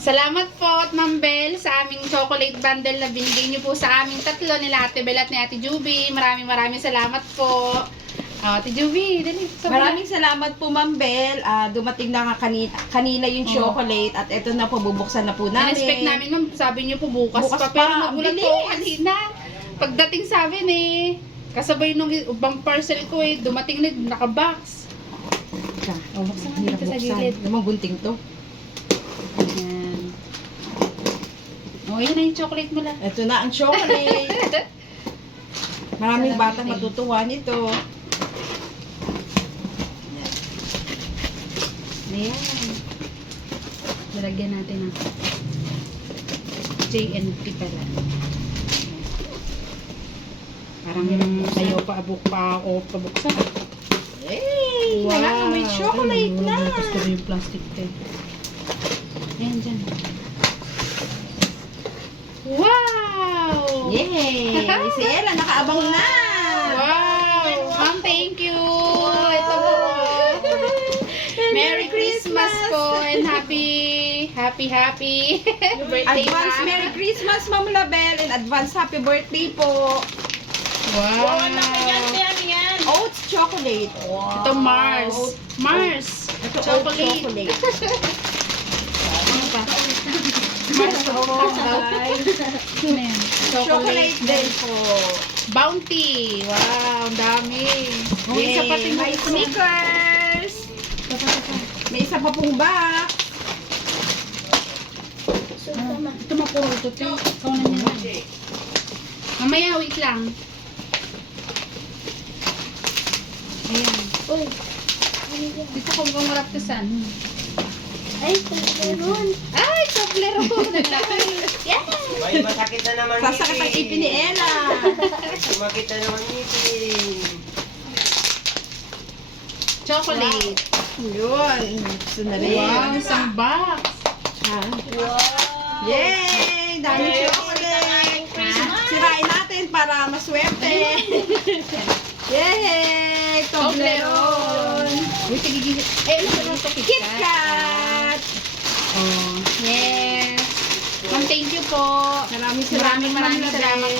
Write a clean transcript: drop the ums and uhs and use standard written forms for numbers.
Salamat po at Ma'am Bel sa aming chocolate bundle na binigay niyo po sa aming tatlo nila Ate Bel at ni Ate Juby. Maraming salamat po. Ate Juby, dali. Maraming salamat po, Ma'am Bel. Dumating na kanina yung chocolate at ito na po, bubuksan na po namin. In-expect namin, Ma'am, sabi niyo po bukas Bukas pa. pa, Pero ang nagulat bilis. po kanina. Pagdating sa amin kasabay nung ibang parcel ko dumating na nakabox. Buksan natin ito sa gilid. Namang gunting to. Ayan. Yun na yung chocolate mo lang. Ito na ang chocolate. Maraming batang matutuwa nito. Ayan. Lalagyan natin ng JNT pala. Parang ayaw pa ako pabuksan. Yay! Wow. May chocolate na. Gusto ko yung plastic tape. Ayan dyan. Wow! Yay! Si Ella nakaabang na. Wow! Ma'am, thank you! Ito po. Merry Christmas po and happy birthday, Advance Ma'am. Merry Christmas, Ma'am Label, and advance happy birthday po. Wow! Oats chocolate. Wow. Ito Mars. Mars. Ito Chocolate. chocolate. Ano pa? Mars chocolate. Chocolate din po. Bounty. Wow, ang dami. Yay! Isa pa tingnan May ko. sneakers. May isa pa pong box. Ito mapuro ito. Ikaw na niya. Mamaya, wait lang. Ayan. Uy. Dito ko mukhang maraptasan. Ay, meron. Ay, Toblerone. Yes! May masakit na naman Sasakit ang ipin ni Ella. Sumakit na naman ngipin. Chocolate. Yun. Gusto na rin. Wow, isang box. Ha? Wow! Yay! Dami chocolate. Sirain natin para maswerte. Yay! Toblerone. Uy, tigigil. Ano ba ito? Kit Kat. Oh, yes. Ma'am, thank you po. Maraming Maraming Ma'am salamat Label.